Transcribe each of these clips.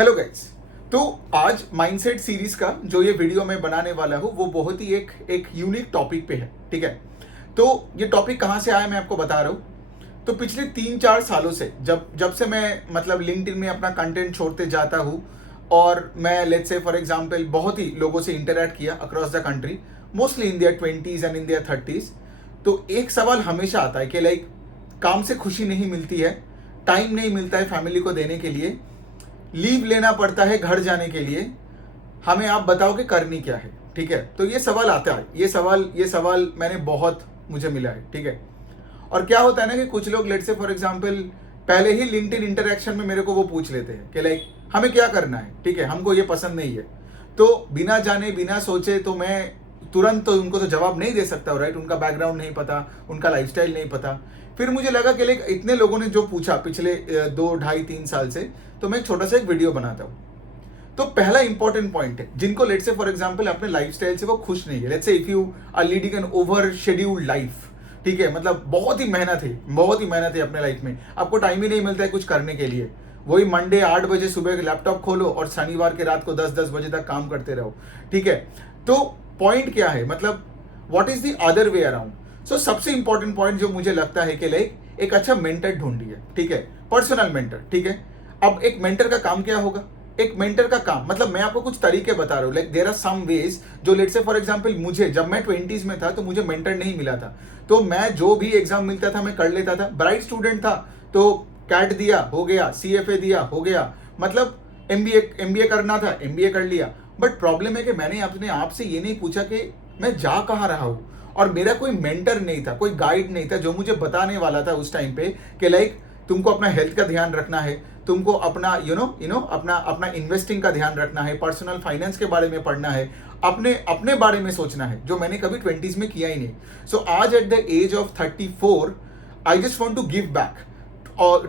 Hello guys. तो आज mindset series का जो ये वीडियो मैं बनाने वाला हूँ वो बहुत ही एक यूनिक टॉपिक पे है। ठीक है, तो ये टॉपिक कहाँ से आया मैं आपको बता रहा हूँ। तो पिछले 3-4 सालों से जब जब से मैं मतलब लिंक्डइन में अपना कंटेंट छोड़ते जाता हूँ और मैं लेट्स से फॉर एग्जांपल बहुत ही लोगों से इंटरेक्ट किया across the country, mostly in their 20s and in their 30s। तो एक सवाल हमेशा आता है कि लाइक काम से खुशी नहीं मिलती है, टाइम नहीं मिलता है फैमिली को देने के लिए, लीव लेना पड़ता है घर जाने के लिए, हमें आप बताओ कि करनी क्या है। ठीक है, तो ये सवाल आता है, ये सवाल मैंने बहुत मुझे मिला है। ठीक है, और क्या होता है ना कि कुछ लोग लेट्स से फॉर एग्जांपल पहले ही लिंक्डइन इंटरेक्शन में मेरे को वो पूछ लेते हैं कि लाइक हमें क्या करना है, ठीक है, हमको ये पसंद नहीं है। तो बिना जाने बिना सोचे तो मैं तुरंत तो उनको तो जवाब नहीं दे सकता, राइट। उनका बैकग्राउंड नहीं पता, उनका लाइफस्टाइल नहीं पता। फिर मुझे लगा कि लाइक इतने लोगों ने जो पूछा पिछले 2, 2.5, 3 साल से, तो मैं एक छोटा सा एक वीडियो बनाता हूँ। तो पहला इंपॉर्टेंट पॉइंट है, जिनको लेट्स से फॉर एग्जांपल अपने लाइफस्टाइल से वो खुश नहीं है, let's say if you are leading an over scheduled life, ठीक है, मतलब बहुत ही मेहनत है अपने लाइफ में, आपको टाइम ही नहीं मिलता है कुछ करने के लिए। वही मंडे 8 बजे सुबह लैपटॉप खोलो और शनिवार के रात को 10-10 बजे तक काम करते रहो। ठीक है, तो पॉइंट क्या है, मतलब what is the other way around. So सबसे इंपॉर्टेंट पॉइंट जो मुझे लगता है कि लाइक एक अच्छा मेंटर ढूंढिए। ठीक है, पर्सनल मेंटर। ठीक है, अब एक मेंटर का काम क्या होगा, एक मेंटर का काम मतलब मैं आपको कुछ तरीके बता रहा हूँ, like there are some ways जो लेट्स से फॉर एग्जांपल मुझे जब मैं 20s में था तो मुझे मेंटर नहीं मिला था, तो मैं जो भी एग्जाम मिलता था मैं कर लेता था। ब्राइट स्टूडेंट था तो कैट दिया हो गया, सीएफए दिया हो गया, मतलब एमबीए करना था एमबीए कर लिया। बट प्रॉब्लम है कि मैंने अपने आप से ये नहीं पूछा कि मैं जा कहाँ रहा हूँ, और मेरा कोई मेंटर नहीं था, कोई गाइड नहीं था जो मुझे बताने वाला था उस टाइम पे कि लाइक तुमको अपना हेल्थ का ध्यान रखना है, तुमको अपना अपना इन्वेस्टिंग का ध्यान रखना है, पर्सनल फाइनेंस के बारे में पढ़ना है, अपने अपने बारे में सोचना है, जो मैंने कभी 20s में किया ही नहीं। सो आज at the age of 34 I just want to give back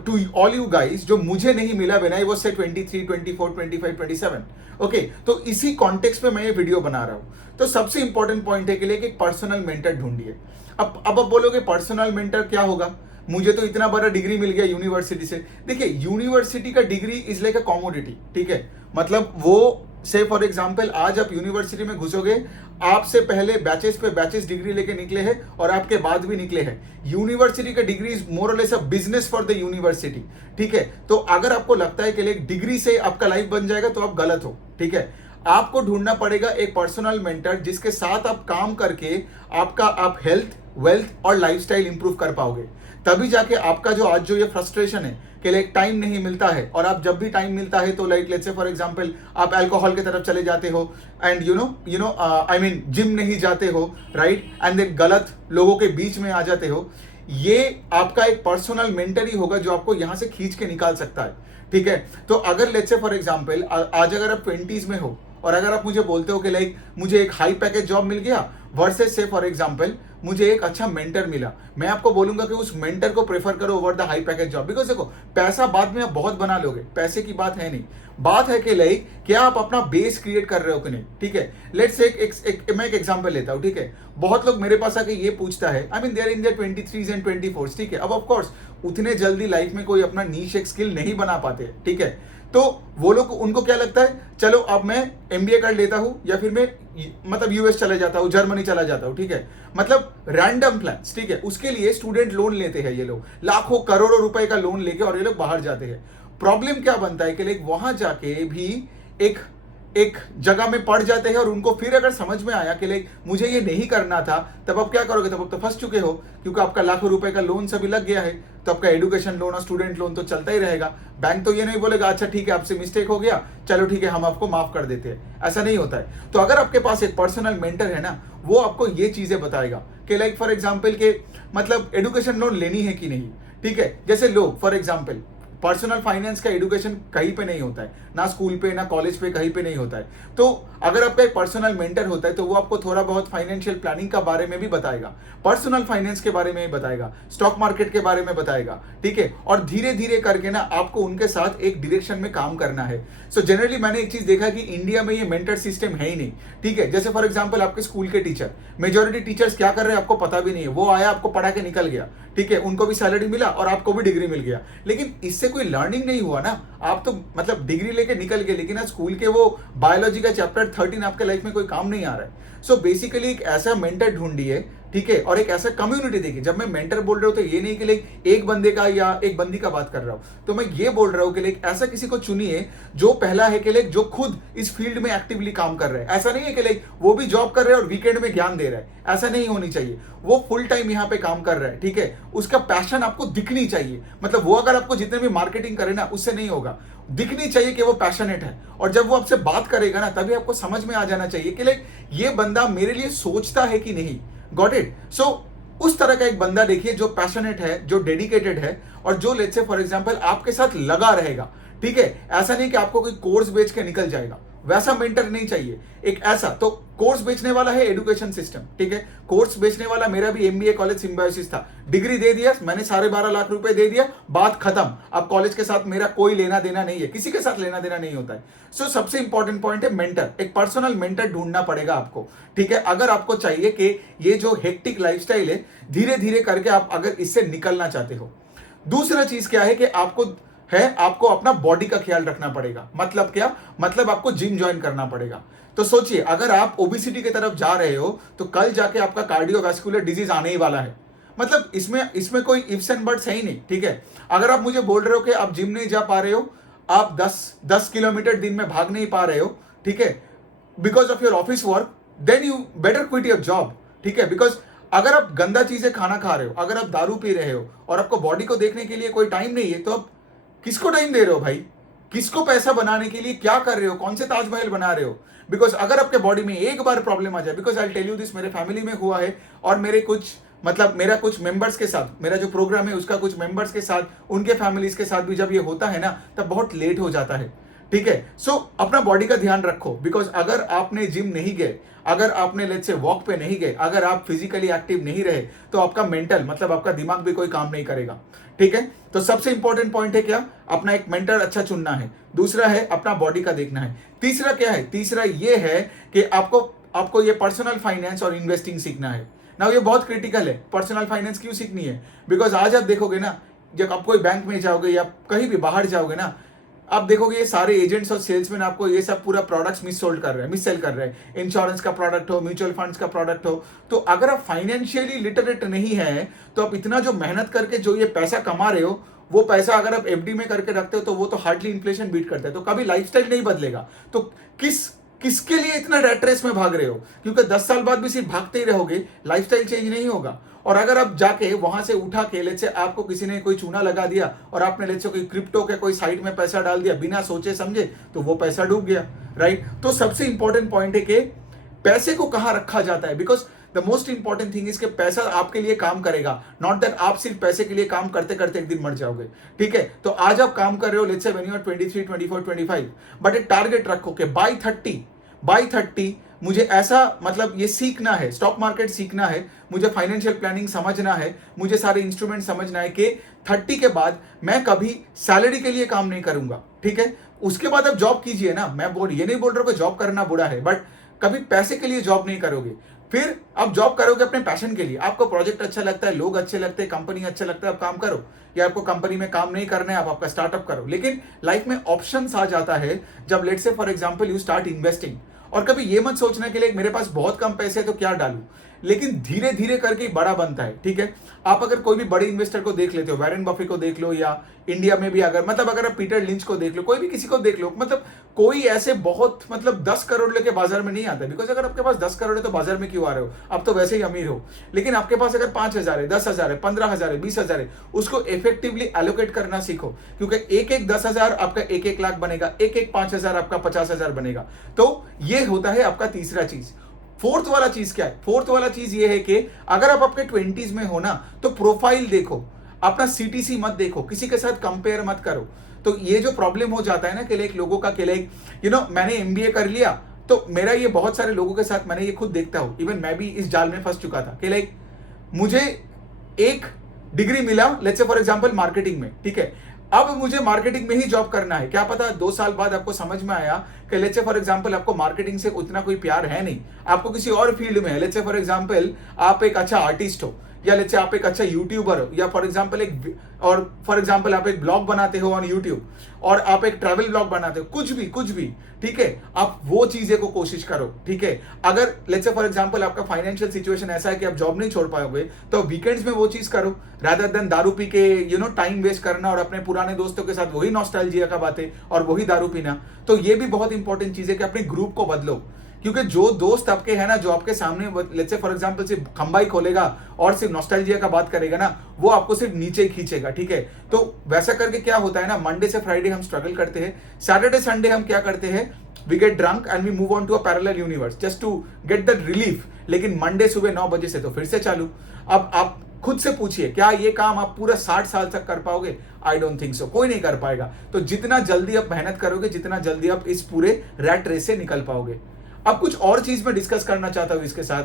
to all you guys जो मुझे नहीं मिला व्हेन आई वाज से 23, 24, 25, 27। ओके, तो इसी कॉन्टेक्स्ट में मैं ये वीडियो बना रहा हूं। तो सबसे इंपॉर्टेंट पॉइंट है कि लिए एक पर्सनल मेंटर ढूंढिए। अब आप बोलोगे पर्सनल मेंटर क्या होगा, मुझे तो इतना बड़ा डिग्री मिल गया यूनिवर्सिटी से। देखिए, यूनिवर्सिटी का degree is like a commodity. ठीक है, मतलब वो से फॉर एग्जांपल आज आप यूनिवर्सिटी में घुसोगे, आपसे पहले बैचेस पे बैचेस डिग्री लेके निकले हैं और आपके बाद भी निकले हैं। यूनिवर्सिटी का डिग्री इज मोर और less a business for the university. ठीक है, तो अगर आपको लगता है कि एक डिग्री से आपका लाइफ बन जाएगा तो आप गलत हो। ठीक है, आपको ढूंढना पड़ेगा एक पर्सनल मेंटर जिसके साथ आप काम करके आप हेल्थ, वेल्थ और लाइफस्टाइल इंप्रूव कर पाओगे। तभी जाके आपका जो आज जो ये फ्रस्ट्रेशन है कि लाइक टाइम नहीं मिलता है, और आप जब भी टाइम मिलता है तो like let's say for example आप अल्कोहल की तरफ चले जाते हो एंड आई मीन जिम नहीं जाते हो, राइट, एंड देन गलत लोगों के बीच में आ जाते हो। ये आपका एक पर्सनल मेंटर ही होगा जो आपको यहां से खींच के निकाल सकता है। ठीक है, तो अगर लेट्स से फॉर एग्जांपल आज अगर आप 20s में हो और अगर आप मुझे बोलते हो कि लाइक मुझे एक हाई पैकेज जॉब मिल गया वर्सेस से फॉर एग्जांपल मुझे एक अच्छा मेंटर मिला, मैं आपको बोलूंगा कि उस मेंटर को प्रेफर करो over the high package job. Because देखो, पैसा बाद में आप बहुत बना लोगे, पैसे की बात है नहीं, बात है कि लाइक क्या आप अपना बेस क्रिएट कर रहे हो कि नहीं। ठीक है, लेट्स मैं एक एग्जांपल लेता हूं। ठीक है, बहुत लोग मेरे पास आके ये पूछता है, I mean they're in their 23s and 24s। ठीक है, अब ऑफ कोर्स उतने जल्दी लाइफ में कोई अपना नीश एक स्किल नहीं बना पाते। ठीक है, तो वो लोग उनको क्या लगता है, चलो अब मैं एमबीए कर लेता हूं या फिर मैं मतलब यूएस चले जाता हूं, जर्मनी चला जाता हूं। ठीक है, मतलब रैंडम प्लान्स। ठीक है, उसके लिए स्टूडेंट लोन लेते हैं ये लोग, लाखों करोड़ों रुपए का लोन लेके, और ये लोग बाहर जाते हैं। प्रॉब्लम क्या बनता है कि लाइक वहां जाके भी एक एक जगह में पड़ जाते हैं और उनको फिर अगर समझ में आया कि लाइक मुझे ये नहीं करना था, तब आप क्या करोगे, तब आप तो फंस चुके हो, क्योंकि आपका लाखों रुपए का लोन सभी लग गया है। तो आपका एजुकेशन लोन और स्टूडेंट लोन तो चलता ही रहेगा। बैंक तो ये नहीं बोलेगा अच्छा ठीक है आपसे मिस्टेक हो गया, चलो ठीक है हम आपको माफ कर देते हैं, ऐसा नहीं होता है। तो अगर आपके पास एक पर्सनल मेंटर है ना, वो आपको ये चीजें बताएगा कि लाइक फॉर एग्जांपल के मतलब एजुकेशन लोन लेनी है कि नहीं। ठीक है, जैसे लोग फॉर एग्जांपल पर्सनल फाइनेंस का एजुकेशन कहीं पे नहीं होता है, ना स्कूल पे ना कॉलेज पे, कहीं पे नहीं होता है। तो अगर आपका एक पर्सनल मेंटर होता है तो वो आपको थोड़ा बहुत फाइनेंशियल प्लानिंग का बारे में भी बताएगा, पर्सनल फाइनेंस के बारे में भी बताएगा, स्टॉक मार्केट के बारे में बताएगा। ठीक है, और धीरे धीरे करके ना आपको उनके साथ एक डायरेक्शन में काम करना है। सो जनरली मैंने एक चीज देखा कि इंडिया में ये मेंटर सिस्टम है ही नहीं। ठीक है, जैसे फॉर एग्जाम्पल आपके स्कूल के टीचर, मेजोरिटी टीचर्स क्या कर रहे हैं आपको पता भी नहीं है, वो आया आपको पढ़ा के निकल गया। ठीक है, उनको भी सैलरी मिला और आपको भी डिग्री मिल गया, लेकिन इससे कोई लर्निंग नहीं हुआ ना। आप तो मतलब डिग्री लेके निकल गए, लेकिन आज स्कूल के वो बायोलॉजी का चैप्टर 13 आपके लाइफ में कोई काम नहीं आ रहा है। सो बेसिकली एक ऐसा मेंटर ढूंढिए, ठीक है, और एक ऐसा कम्युनिटी देखिए। जब मैं मेंटर बोल रहा हूं तो ये नहीं कि लाइक एक बंदे का या एक बंदी का बात कर रहा हूं, तो मैं ये बोल रहा हूं कि लाइक ऐसा किसी को चुनिए जो पहला है कि लाइक जो खुद इस फील्ड में एक्टिवली काम कर रहे हैं। ऐसा नहीं है कि लाइक वो भी जॉब कर रहे हैं और वीकेंड में ज्ञान दे रहा है, ऐसा नहीं होनी चाहिए। वो फुल टाइम यहाँ पे काम कर रहा है, ठीक है, उसका पैशन आपको दिखनी चाहिए। मतलब वो अगर आपको जितने भी मार्केटिंग करे ना, उससे नहीं होगा, दिखनी चाहिए कि वो पैशनेट है। और जब वो आपसे बात करेगा ना, तभी आपको समझ में आ जाना चाहिए कि लाइक ये बंदा मेरे लिए सोचता है कि नहीं। Got it? सो उस तरह का एक बंदा देखिए जो पैशनेट है, जो डेडिकेटेड है, और जो लेट्स से फॉर एग्जांपल आपके साथ लगा रहेगा, ठीक है। ऐसा नहीं कि आपको कोई कोर्स बेच के निकल जाएगा, वैसा मेंटर नहीं चाहिए। एक ऐसा तो कोर्स बेचने वाला है एजुकेशन सिस्टम, ठीक है, कोर्स बेचने वाला मेरा भी एमबीए कॉलेज सिम्बायोसिस था। डिग्री दे दिया मैंने, 12.5 लाख रुपए दे दिया, बात खत्म। अब कॉलेज के साथ मेरा कोई लेना देना नहीं है, किसी के साथ लेना देना नहीं होता है। सो सबसे इंपॉर्टेंट पॉइंट है मेंटर, एक पर्सनल मेंटर ढूंढना पड़ेगा आपको, ठीक है, अगर आपको चाहिए कि ये जो हेक्टिक लाइफस्टाइल है धीरे धीरे करके आप अगर इससे निकलना चाहते हो। दूसरा चीज क्या है कि आपको अपना बॉडी का ख्याल रखना पड़ेगा। मतलब क्या? मतलब आपको जिम ज्वाइन करना पड़ेगा। तो सोचिए, अगर आप ओबिसिटी की तरफ जा रहे हो तो कल जाके आपका कार्डियोवैस्कुलर डिजीज आने ही वाला है। मतलब इसमें कोई इफ्स एंड बट्स है ही नहीं, ठीक है। अगर आप मुझे बोल रहे हो कि आप जिम नहीं जा पा रहे हो, आप 10 किलोमीटर दिन में भाग नहीं पा रहे हो, ठीक है, because of your office work, then you better quit your job, ठीक है। बिकॉज अगर आप गंदा चीजें खाना खा रहे हो, अगर आप दारू पी रहे हो और आपको बॉडी को देखने के लिए कोई टाइम नहीं है, तो आप किसको टाइम दे रहे हो भाई? किसको पैसा बनाने के लिए क्या कर रहे हो? कौन से ताजमहल बना रहे हो? बिकॉज अगर आपके बॉडी में एक बार प्रॉब्लम आ जाए, because I tell you this, मेरे फैमिली में हुआ है, और मेरा कुछ मेंबर्स के साथ, मेरा जो प्रोग्राम है उसका कुछ मेंबर्स के साथ, उनके फैमिलीज के साथ भी जब ये होता है ना, तब बहुत लेट हो जाता है, ठीक है। सो अपना बॉडी का ध्यान रखो, बिकॉज अगर आपने जिम नहीं गए, अगर आपने लेट्स से वॉक पे नहीं गए, अगर आप फिजिकली एक्टिव नहीं रहे, तो आपका मेंटल मतलब आपका दिमाग भी कोई काम नहीं करेगा, ठीक है। तो सबसे इंपॉर्टेंट पॉइंट है क्या? अपना एक मेंटर अच्छा चुनना है। दूसरा है अपना बॉडी का देखना है। तीसरा क्या है? तीसरा ये है कि आपको ये पर्सनल फाइनेंस और इन्वेस्टिंग सीखना है ना। ये बहुत क्रिटिकल है। पर्सनल फाइनेंस क्यों सीखनी है? बिकॉज आज आप देखोगे ना, जब आप कोई बैंक में जाओगे या कहीं भी बाहर जाओगे ना, आप देखोगे ये सारे एजेंट्स और सेल्समैन आपको ये सब पूरा प्रोडक्ट्स मिससेल कर रहे हैं। इंश्योरेंस का प्रोडक्ट हो, म्यूचुअल फंड्स का प्रोडक्ट हो। तो अगर आप फाइनेंशियली लिटरेट नहीं है, तो आप इतना जो मेहनत करके जो ये पैसा कमा रहे हो, वो पैसा अगर आप एफडी में करके रखते हो तो वो तो हार्डली इन्फ्लेशन बीट करता है, तो कभी लाइफस्टाइल नहीं बदलेगा। तो किसके लिए इतना रैट रेस में भाग रहे हो? क्योंकि 10 साल बाद भी सिर्फ भागते ही रहोगे, लाइफस्टाइल चेंज नहीं होगा। और अगर आप जाके वहां से उठा के लेट्स से आपको किसी ने कोई चूना लगा दिया और आपने लेट्स से कोई क्रिप्टो के कोई साइट में पैसा डाल दिया बिना सोचे समझे, तो वो पैसा डूब गया, राइट। तो सबसे इंपॉर्टेंट पॉइंट है कि पैसे को कहां रखा जाता है, because the most important thing is कि पैसा आपके लिए काम करेगा, नॉट दैट आप सिर्फ पैसे के लिए काम करते करते एक दिन मर जाओगे, ठीक है। तो आज आप काम कर रहे हो let's say when you are 23, 24, 25, but एक टारगेट रखो कि बाय 30 मुझे ऐसा मतलब ये सीखना है, स्टॉक मार्केट सीखना है, मुझे फाइनेंशियल प्लानिंग समझना है, मुझे सारे इंस्ट्रूमेंट समझना है कि 30 के बाद मैं कभी सैलरी के लिए काम नहीं करूंगा, ठीक है। उसके बाद आप जॉब कीजिए ना, ये नहीं बोल रहा हूं कि जॉब करना बुरा है, बट कभी पैसे के लिए जॉब नहीं करोगे। फिर आप जॉब करोगे अपने पैशन के लिए, आपको प्रोजेक्ट अच्छा लगता है, लोग अच्छे लगते हैं, कंपनी अच्छा लगता है, आप काम करो। या आपको कंपनी में काम नहीं करना है, आप आपका स्टार्टअप करो। लेकिन लाइफ में ऑप्शंस आ जाता है जब let's say for example you start investing. और कभी ये मत सोचना कि मेरे पास बहुत कम पैसे है तो क्या डालूं, लेकिन धीरे धीरे करके बड़ा बनता है, ठीक है। आप अगर कोई भी बड़े इन्वेस्टर को देख लेते हो, वॉरेन बफे को देख लो, या इंडिया में भी अगर आप पीटर लिंच को देख लो, कोई भी किसी को देख लो, मतलब कोई ऐसे बहुत 10 करोड़ लेके बाजार में नहीं आता। बिकॉज अगर आपके पास 10 करोड़ है तो बाजार में क्यों आ रहे हो? आप तो वैसे ही अमीर हो। लेकिन आपके पास अगर 5,000 है, 10,000 है, 15,000 है, 20,000 है, उसको इफेक्टिवली एलोकेट करना सीखो। क्योंकि एक 10,000 आपका 1 लाख बनेगा, एक 5,000 आपका 50,000 बनेगा। तो ये होता है आपका तीसरा चीज। फोर्थ वाला चीज क्या है? फोर्थ वाला चीज ये है कि अगर आप आपके 20s में हो ना, तो प्रोफाइल देखो, अपना सीटीसी मत देखो, किसी के साथ कंपेयर मत करो। तो ये जो प्रॉब्लम हो जाता है ना कि लाइक लोगों का कि लाइक मैंने एमबीए कर लिया, तो मेरा ये बहुत सारे लोगों के साथ मैंने ये खुद देखता हूं, इवन मैं भी इस जाल में फंस चुका था कि लाइक मुझे एक डिग्री मिला let's say for example marketing में, ठीक है। अब मुझे मार्केटिंग में ही जॉब करना है। क्या पता 2 साल बाद आपको समझ में आया कि लेट्स से फॉर एग्जांपल आपको मार्केटिंग से उतना कोई प्यार है नहीं, आपको किसी और फील्ड में है। लेट्स से फॉर एग्जांपल आप एक अच्छा आर्टिस्ट हो, या लेट्स से आप एक अच्छा यूट्यूबर हो, या फॉर एग्जांपल आप एक ब्लॉग बनाते हो ऑन यूट्यूब, और आप एक ट्रैवल ब्लॉग बनाते हो, कुछ भी, ठीक है, आप वो चीजें को कोशिश करो, ठीक है। अगर लेट्स से फॉर एग्जांपल आपका फाइनेंशियल सिचुएशन ऐसा है कि आप जॉब नहीं छोड़ पाओगे, तो वीकेंड्स में वो चीज करो, रादर देन दारू पी के टाइम वेस्ट करना और अपने पुराने दोस्तों के साथ वही नॉस्टैल्जिया का बातें और वही दारू पीना। तो ये भी बहुत इंपॉर्टेंट चीज है कि अपने ग्रुप को बदलो, क्योंकि जो दोस्त आपके है ना, जो आपके सामने लेट्स से फॉर एग्जांपल सिर्फ खंबाई खोलेगा और सिर्फ नॉस्टैल्जिया का बात करेगा ना, वो आपको सिर्फ नीचे ही खींचेगा, ठीक है। तो वैसा करके क्या होता है ना, मंडे से फ्राइडे हम स्ट्रगल करते हैं, सैटरडे संडे हम क्या करते हैं, we get drunk and we move on to a parallel universe just to get that relief. लेकिन मंडे सुबह 9 बजे से तो फिर से चालू। अब आप खुद से पूछिए, क्या ये काम आप पूरा 60 साल तक कर पाओगे? आई डोंट थिंक सो, कोई नहीं कर पाएगा। तो जितना जल्दी आप मेहनत करोगे, जितना जल्दी आप इस पूरे रैट रेस से निकल पाओगे। अब कुछ और चीज मैं डिस्कस करना चाहता हूं इसके साथ,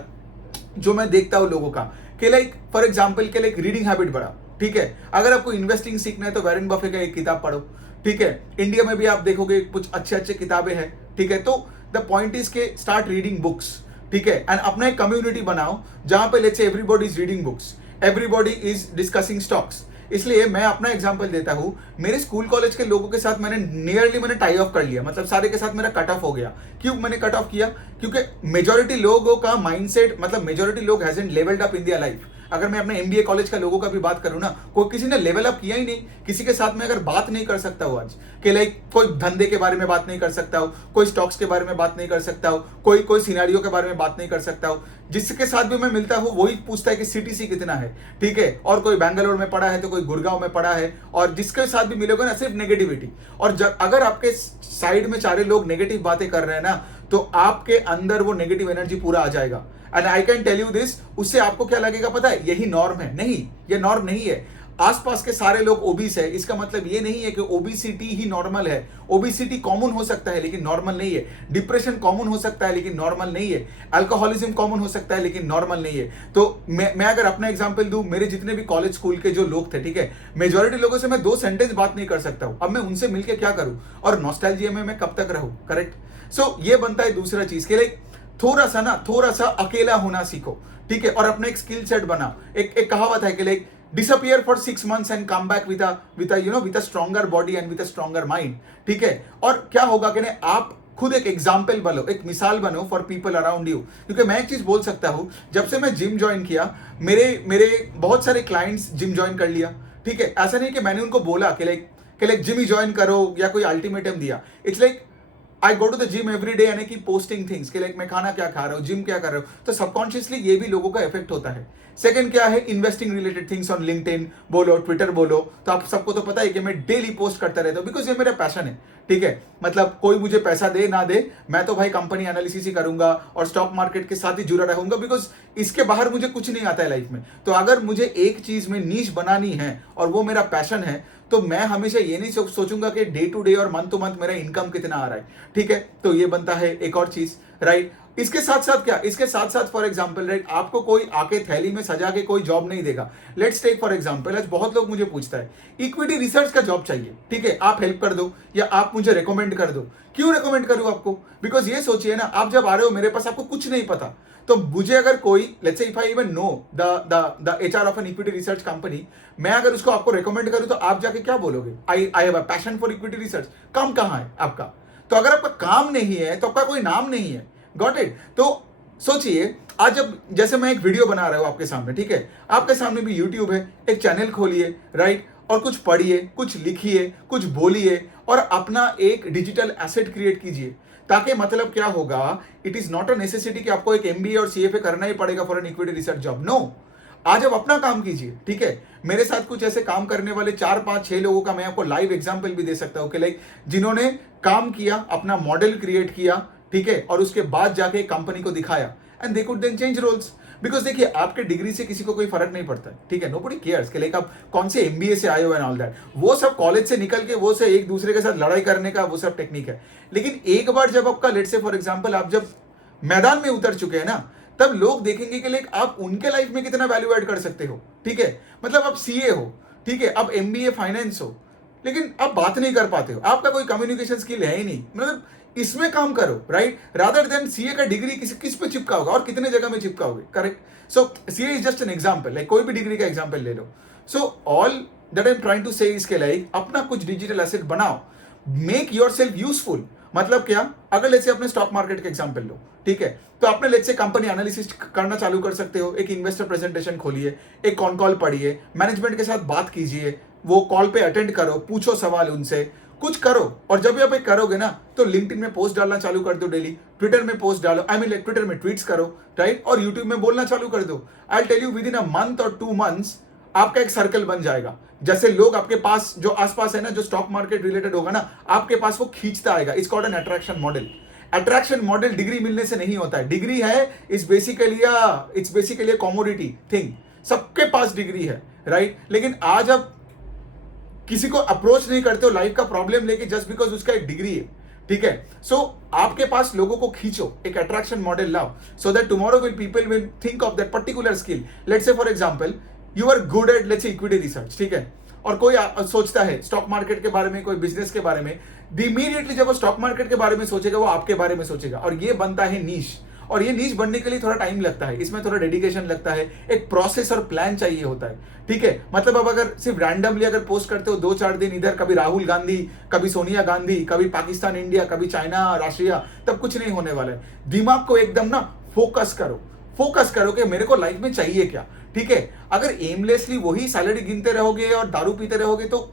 जो मैं देखता हूं लोगों का, कि लाइक फॉर एग्जांपल के लाइक रीडिंग हैबिट बढ़ाओ, ठीक है। अगर आपको इन्वेस्टिंग सीखना है तो वॉरेन बफे का एक किताब पढ़ो, ठीक है। इंडिया में भी आप देखोगे कुछ अच्छे किताबें हैं, ठीक है। तो द पॉइंट इज के स्टार्ट रीडिंग बुक्स, ठीक है, एंड अपना एक कम्युनिटी बनाओ जहां पे let's say everybody is reading books, everybody is discussing stocks. इसलिए मैं अपना एग्जांपल देता हूं, मेरे स्कूल कॉलेज के लोगों के साथ मैंने टाई ऑफ कर लिया, मतलब सारे के साथ मेरा कट ऑफ हो गया। क्यों मैंने कट ऑफ किया? क्योंकि मेजॉरिटी लोगों का माइंडसेट, मतलब मेजॉरिटी लोग hasn't levelled up in their life. अगर मैं अपने एमबीए कॉलेज का लोगों का भी बात करूं ना, कोई किसी ने लेवल अप किया ही नहीं, किसी के साथ में अगर बात नहीं कर सकता हूं आज कि लाइक कोई धंधे के बारे में बात नहीं कर सकता हूं, कोई स्टॉक्स के बारे में बात नहीं कर सकता हूं, कोई सिनेरियो के बारे में बात नहीं कर सकता हूं। जिसके साथ भी मैं मिलता हूं वही पूछता है कि सीटीसी कितना है, ठीक है, और कोई बैंगलोर में पढ़ा है तो कोई गुड़गांव में पढ़ा है, और जिसके साथ भी मिलोगे ना सिर्फ नेगेटिविटी। और जब अगर आपके साइड में सारे लोग नेगेटिव बातें कर रहे हैं ना, तो आपके अंदर वो नेगेटिव एनर्जी पूरा आ जाएगा। And I can tell you this, उससे आपको क्या लगेगा पता है? यही नॉर्म है। नहीं, ये नॉर्म नहीं है। आसपास के सारे लोग ओबीस है, इसका मतलब ये नहीं है कि ओबीसीटी ही नॉर्मल है। ओबीसीटी कॉमन हो सकता है लेकिन नॉर्मल नहीं है। डिप्रेशन कॉमन हो सकता है लेकिन नॉर्मल नहीं है। अल्कोहलिज्म कॉमन हो सकता है लेकिन नॉर्मल नहीं है। तो मैं अगर अपना एग्जांपल दूं, मेरे जितने भी कॉलेज स्कूल के जो लोग थे, ठीक है, मेजॉरिटी लोगों से मैं 2 सेंटेंस बात नहीं कर सकता हूं। अब मैं उनसे मिलकर क्या करूं? और नॉस्टैल्जिया में मैं कब तक रहूं? करेक्ट। सो ये बनता है दूसरा चीज के लिए, थोड़ा सा अकेला होना सीखो, ठीक है, और अपने एक स्किल सेट बनाओ। एक कहावत है कि like disappear for 6 months and come back with a stronger body and with a stronger mind, ठीक है। और क्या होगा कि आप खुद एक एग्जाम्पल बनो, एक मिसाल बनो फॉर पीपल अराउंड यू। क्योंकि मैं एक चीज बोल सकता हूं, जब से मैं जिम ज्वाइन किया, मेरे बहुत सारे क्लाइंट्स जिम ज्वाइन कर लिया, ठीक है। ऐसा नहीं कि मैंने उनको बोला कि लाइक जिम ही ज्वाइन करो या कोई अल्टीमेटम दिया। It's like I go to the gym every day and keep posting things कि लाइक मैं खाना क्या खा रहा हूँ, जिम क्या कर रहा हूँ, तो सबकॉन्शियसली ये भी लोगों का इफेक्ट होता है। सेकंड क्या है? Investing related things on LinkedIn बोलो, ट्विटर बोलो, तो आप सबको तो पता है कि मैं डेली पोस्ट करता रहता हूँ, बिकॉज ये मेरा पैशन है, ठीक है। मतलब कोई मुझे पैसा दे ना दे, मैं तो भाई कंपनी एनालिसिस ही करूंगा और स्टॉक मार्केट के साथ ही जुड़ा रहूंगा, बिकॉज इसके बाहर मुझे कुछ नहीं आता है लाइफ में। तो अगर मुझे एक चीज में नीश बनानी है और वो मेरा पैशन है, तो मैं हमेशा ये नहीं सोचूंगा कि डे टू डे और मंथ टू मंथ मेरा इनकम कितना आ रहा है, ठीक है। तो ये बनता है एक और चीज, राइट। इसके साथ साथ क्या? इसके साथ साथ फॉर एग्जांपल, राइट, आपको कोई आके थैली में सजा के कोई जॉब नहीं देगा। लेट्स टेक फॉर एग्जांपल, आज बहुत लोग मुझे पूछता है इक्विटी रिसर्च का जॉब चाहिए, ठीक है, आप हेल्प कर दो या आप मुझे रिकमेंड कर दो। क्यों रिकमेंड करूं आपको? बिकॉज ये सोचिए ना, आप जब आ रहे हो मेरे पास, आपको कुछ नहीं पता, तो मुझे अगर कोई, let's say if I even know the HR of N equity research company, मैं अगर उसको आपको रिकमेंड करूं तो आप जाके क्या बोलोगे? I have a passion for equity research. काम कहां है आपका? तो अगर आपका काम नहीं है तो आपका कोई नाम नहीं है। Got it? तो सोचिए, आज जब जैसे मैं एक वीडियो बना रहा हूं आपके सामने, ठीक है, आपके सामने भी यूट्यूब है, एक चैनल खोलिए, राइट, और कुछ पढ़िए, कुछ लिखिए, कुछ बोलिए और अपना एक डिजिटल एसेट क्रिएट कीजिए। ताकि मतलब क्या होगा, it is not a necessity कि आपको एक एमबीए और सीएफए करना ही पड़ेगा for an equity research job. No, आज आप अपना काम कीजिए, ठीक है। मेरे साथ कुछ ऐसे काम करने वाले 4 5 6 लोगों का मैं आपको लाइव एग्जांपल भी दे सकता हूं कि लाइक जिन्होंने काम किया, अपना मॉडल क्रिएट किया, ठीक है, और उसके बाद जाके कंपनी को दिखाया and they could then change roles. Because देखिए, आपके डिग्री से किसी को कोई फर्क नहीं पड़ता है, ठीक है, नोबडी केयर्स कि लाइक आप कौन से एमबीए से आए हो एंड ऑल दैट। वो सब कॉलेज से निकल के वो से एक दूसरे के साथ लड़ाई करने का वो सब टेक्निक है। लेकिन एक बार जब आपका, लेट्स से फॉर एग्जांपल, आप जब मैदान में उतर चुके हैं ना, तब लोग देखेंगे कि लाइक आप उनके लाइफ में कितना वैल्यू ऐड कर सकते हो, ठीक है। मतलब आप सीए हो, ठीक है, आप एमबीए फाइनेंस हो, लेकिन आप बात नहीं कर पाते हो, आपका कोई कम्युनिकेशन स्किल है ही नहीं। मतलब इसमें काम करो, राइट, रादर देन सीए का डिग्री किस पे चिपकाओगे और कितने जगह में चिपकाओगे, correct. So CA is just an example, like कोई भी डिग्री का एग्जाम्पल ले लो। So all that I am trying to say इसके लाइक अपना कुछ डिजिटल एसेट बनाओ, मेक योर सेल्फ यूजफुल। मतलब क्या, अगर लेट्स से अपने स्टॉक मार्केट का एग्जांपल लो, ठीक है, तो आपने लेट्स से कंपनी एनालिसिस करना चालू कर सकते हो। एक इन्वेस्टर प्रेजेंटेशन खोलिए, एक कॉन कॉल पढ़िए, मैनेजमेंट के साथ बात कीजिए, वो कॉल पे अटेंड करो, पूछो सवाल उनसे, कुछ करो। और जब आप करोगे ना तो लिंक्डइन में पोस्ट डालना चालू कर दो डेली, ट्विटर में पोस्ट डालो, आई मीन ट्विटर में ट्वीट्स करो, राइट, और यूट्यूब में बोलना चालू कर दो। I tell you within a month और 2 मंथ्स आपका एक सर्कल बन जाएगा। जैसे लोग आपके पास जो आसपास है ना, जो स्टॉक मार्केट रिलेटेड होगा ना, आपके पास वो खींचता आएगा। It's called an attraction model. Attraction model degree मिलने से नहीं होता है। डिग्री है it's basically a commodity thing. सबके पास डिग्री है, राइट, लेकिन आज आप किसी को अप्रोच नहीं करते हो लाइफ का प्रॉब्लम लेके जस्ट बिकॉज उसका एक डिग्री है, ठीक है। सो आपके पास लोगों को खींचो, एक अट्रैक्शन मॉडल लाओ, so that tomorrow will people will think of that particular skill. Let's say for example you are good at let's say equity research, ठीक है, और कोई सोचता है स्टॉक मार्केट के बारे में, कोई बिजनेस के बारे में, इमीडिएटली जब वो स्टॉक मार्केट के बारे में सोचेगा वो आपके बारे में सोचेगा, और ये बनता है नीश। और ये नीश बनने के लिए थोड़ा टाइम लगता है, इसमें थोड़ा डेडिकेशन लगता है, एक प्रोसेस और प्लान चाहिए होता है, ठीक है। मतलब अब अगर सिर्फ रैंडमली अगर पोस्ट करते हो 2-4 दिन इधर, कभी राहुल गांधी, कभी सोनिया गांधी, कभी पाकिस्तान इंडिया, कभी चाइना राशिया, तब कुछ नहीं होने वाला है। दिमाग को एकदम ना फोकस करो कि मेरे को लाइफ में चाहिए क्या, ठीक है। अगर एमलेसली वही सैलरी गिनते रहोगे और दारू पीते रहोगे तो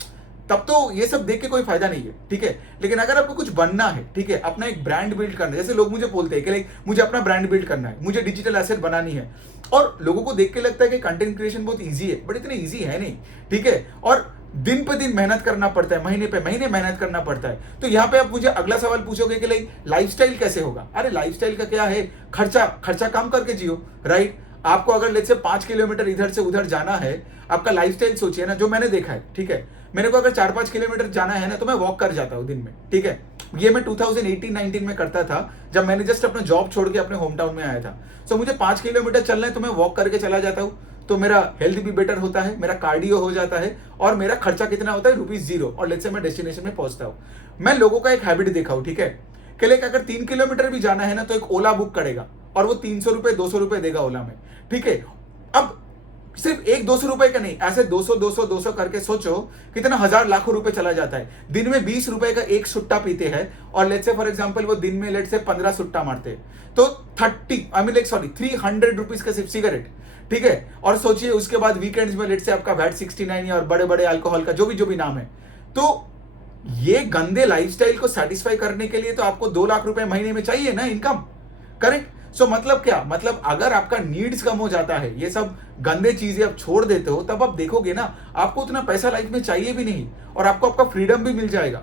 तब तो ये सब देख के कोई फायदा नहीं है, ठीक है। लेकिन अगर आपको कुछ बनना है, ठीक है, अपना एक ब्रांड बिल्ड करना है, जैसे लोग मुझे बोलते हैं कि लाइक मुझे अपना ब्रांड बिल्ड करना है, मुझे डिजिटल एसेट बनानी है, और लोगों को देख के लगता है कि कंटेंट क्रिएशन बहुत ईजी है, बट इतना ईजी है नहीं, ठीक है। और दिन पे दिन मेहनत करना पड़ता है, महीने पे महीने मेहनत करना पड़ता है। तो यहाँ पे आप मुझे अगला सवाल पूछोगे कि लाइक लाइफस्टाइल कैसे होगा। अरे लाइफस्टाइल का क्या है, खर्चा काम करके जियो, राइट। आपको अगर लेट्स से 5 किलोमीटर इधर से उधर जाना है, आपका लाइफस्टाइल सोचिए ना, जो मैंने देखा है, ठीक है, मेरे को अगर 4-5 किलोमीटर जाना है ना तो मैं वॉक कर जाता हूँ दिन में, ठीक है। ये मैं 2018-19 में करता था, जब मैंने जस्ट अपना जॉब छोड़ के अपने होम टाउन में आया था। सो मुझे 5 किलोमीटर चलना है तो मैं वॉक करके चला जाता हूँ, तो मेरा हेल्थ भी बेटर होता है, मेरा कार्डियो हो जाता है, और मेरा खर्चा कितना होता है, ₹0 और लेट्स से मैं डेस्टिनेशन में पहुंचता हूँ। मैं लोगों का एक हैबिट देखा हूँ, ठीक है, कि लाइक अगर 3 किलोमीटर भी जाना है ना तो एक ओला बुक करेगा, और वो 300 रुपए 200 रुपए देगा ओला में, ठीक है। अब सिर्फ 1-200 रुपए का नहीं, ऐसे 200 करके सोचो कितना हजार लाखों रुपए चला जाता है। दिन में 20 रुपए का एक सुट्टा पीते हैं, और लेट्स से फॉर एग्जांपल वो दिन में लेट्स से 15 सुट्टा मारते हैं, तो 300 रुपीज का सिर्फ सिगरेट, ठीक है। और सोचिए उसके बाद वीकेंड्स में लेट्स से आपका वैट 69 और बड़े बड़े अल्कोहल का जो भी नाम है। तो ये गंदे लाइफस्टाइल को सेटिस्फाई करने के लिए तो आपको 2 लाख रुपए महीने में चाहिए ना इनकम, करेक्ट। सो मतलब क्या, मतलब अगर आपका नीड्स कम हो जाता है, ये सब गंदे चीजें आप छोड़ देते हो, तब आप देखोगे ना आपको उतना पैसा लाइफ में चाहिए भी नहीं, और आपको आपका फ्रीडम भी मिल जाएगा।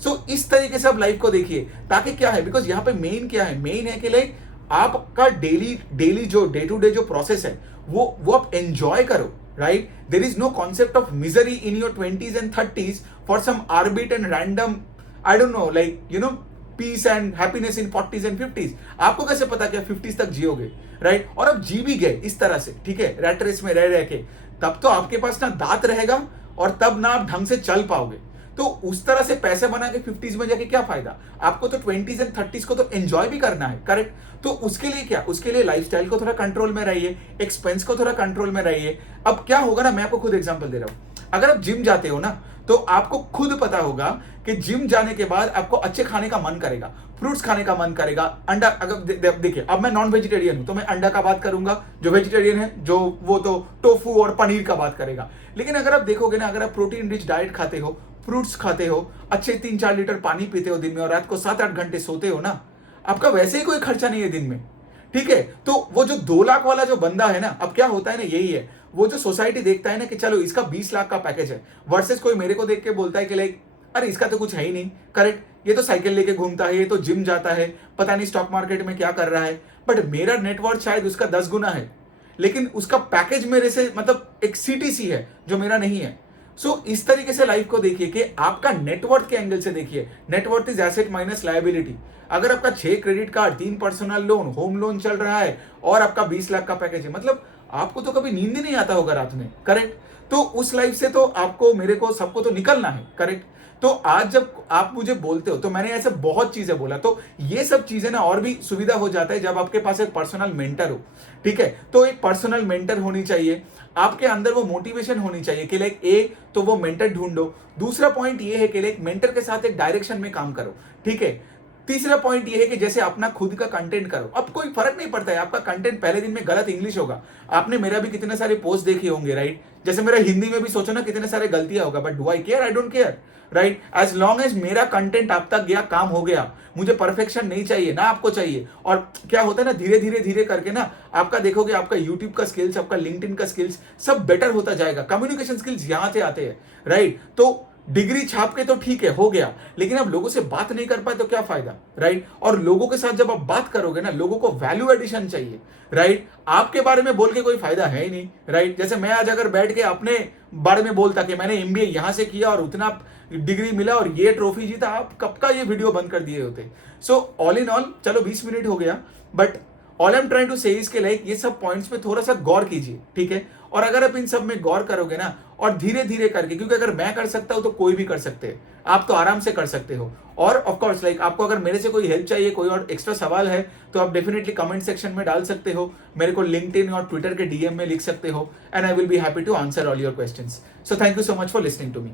सो इस तरीके से आप लाइफ को देखिए, ताकि क्या है, बिकॉज यहाँ पे मेन क्या है, मेन है कि लाइक आपका डेली जो डे टू डे जो प्रोसेस है वो आप एंजॉय करो, right. There is no concept of misery in your 20s and 30s for some arbit and random, I don't know, like you know, peace and happiness in 40s and 50s। आपको कैसे पता क्या 50s तक जियोगे, right. और अब जी भी गए इस तरह से, ठीक है, रैट रेस में रह के, तब तो आपके पास ना दांत रहेगा, और तब ना आप ढंग से चल पाओगे। तो उस तरह से पैसे बना के 50s में जाके क्या फायदा, आपको तो 20s and 30s को तो एंजॉय भी करना है, करेक्ट। तो उसके लिए क्या, उसके लिए लाइफस्टाइल को थोड़ा कंट्रोल में रहिए, एक्सपेंस को थोड़ा कंट्रोल में रहिए। अब क्या होगा ना, मैं आपको खुद एग्जांपल दे रहा हूं, अगर आप जिम जाते हो ना तो आपको खुद पता होगा कि जिम जाने के बाद आपको अच्छे खाने का मन करेगा, फ्रूट्स खाने का मन करेगा, अंडा। अगर देखिए अब मैं नॉन वेजिटेरियन हूं तो मैं अंडा का बात करूंगा, जो वेजिटेरियन है जो वो तो टोफू और पनीर का बात करेगा। लेकिन अगर आप देखोगे ना, अगर आप प्रोटीन रिच डाइट खाते हो, फ्रूट्स खाते हो, अच्छे 3-4 लीटर पानी पीते हो दिन में, और रात को 7-8 घंटे सोते हो ना, आपका वैसे ही कोई खर्चा नहीं है दिन में, ठीक है। तो वो जो 2 लाख वाला जो बंदा है ना, अब क्या होता है ना, यही है, वो जो सोसाइटी देखता है ना कि चलो इसका 20 लाख का पैकेज है, वर्सेस कोई मेरे को देख के बोलता है कि लाइक अरे इसका तो कुछ है ही नहीं, करेक्ट, ये तो साइकिल लेके घूमता है, ये तो जिम जाता है, पता नहीं स्टॉक मार्केट में क्या कर रहा है, बट मेरा नेटवर्थ शायद उसका 10 गुना है, लेकिन उसका पैकेज मेरे से मतलब एक सीटीसी है जो मेरा नहीं है। सो इस तरीके से लाइफ को देखिए कि आपका नेटवर्थ के एंगल से देखिए। Net worth is asset minus liability. अगर आपका 6 credit card, 3 personal loan, home loan चल रहा है, और आपका 20 लाख का पैकेज है, मतलब आपको तो कभी नींद ही नहीं आता होगा रात में, करेक्ट। तो उस लाइफ से तो आपको, मेरे को, सबको तो निकलना है, करेक्ट। तो आज जब आप मुझे बोलते हो तो मैंने ऐसे बहुत चीजें बोला, तो ये सब चीजें ना और भी सुविधा हो जाता है जब आपके पास एक पर्सनल मेंटर हो, ठीक है। तो एक पर्सनल मेंटर होनी चाहिए, आपके अंदर वो मोटिवेशन होनी चाहिए कि लाइक तो वो मेंटर ढूंढो। दूसरा पॉइंट ये है कि लाइक मेंटर के साथ एक डायरेक्शन में काम करो, ठीक है। तीसरा पॉइंट ये है कि जैसे अपना खुद का कंटेंट करो। अब कोई फर्क नहीं पड़ता है आपका कंटेंट पहले दिन में गलत इंग्लिश होगा, आपने मेरा भी कितने सारे पोस्ट देखे होंगे, राइट। जैसे मेरा हिंदी में भी सोचो ना कितने सारे गलतियां होगा, but do I care? I don't care, right. As long as मेरा कंटेंट आप तक गया, काम हो गया। मुझे परफेक्शन नहीं चाहिए, ना आपको चाहिए। और क्या होता है ना, धीरे धीरे धीरे करके ना आपका देखोगे आपका यूट्यूब का स्किल्स, आपका लिंक्डइन का स्किल्स सब बेटर होता जाएगा। कम्युनिकेशन स्किल्स यहां से आते हैं, राइट। तो डिग्री छाप के तो ठीक है, हो गया, लेकिन अब लोगों से बात नहीं कर पाए तो क्या फायदा, राइट। और लोगों के साथ जब आप बात करोगे ना, लोगों को वैल्यू एडिशन चाहिए, राइट। आपके बारे में बोल के कोई फायदा है ही नहीं, राइट। जैसे मैं आज अगर बैठ के अपने बारे में बोलता कि मैंने एमबीए यहां से किया और उतना डिग्री मिला और ये ट्रॉफी जीता, आप कब का ये वीडियो बंद कर दिए होते। सो ऑल इन ऑल, चलो 20 मिनट हो गया, but all I am trying to say इसके लाइक ये सब पॉइंट्स पे थोड़ा सा गौर कीजिए, ठीक है। और अगर आप इन सब में गौर करोगे ना, और धीरे धीरे करके, क्योंकि अगर मैं कर सकता हूं तो कोई भी कर सकते हैं, आप तो आराम से कर सकते हो। और ऑफ कोर्स लाइक आपको अगर मेरे से कोई हेल्प चाहिए, कोई और एक्स्ट्रा सवाल है, तो आप डेफिनेटली कमेंट सेक्शन में डाल सकते हो, मेरे को लिंक्डइन और ट्विटर के डीएम में लिख सकते हो, and I will be happy to answer all your questions. So thank you so much for listening to me.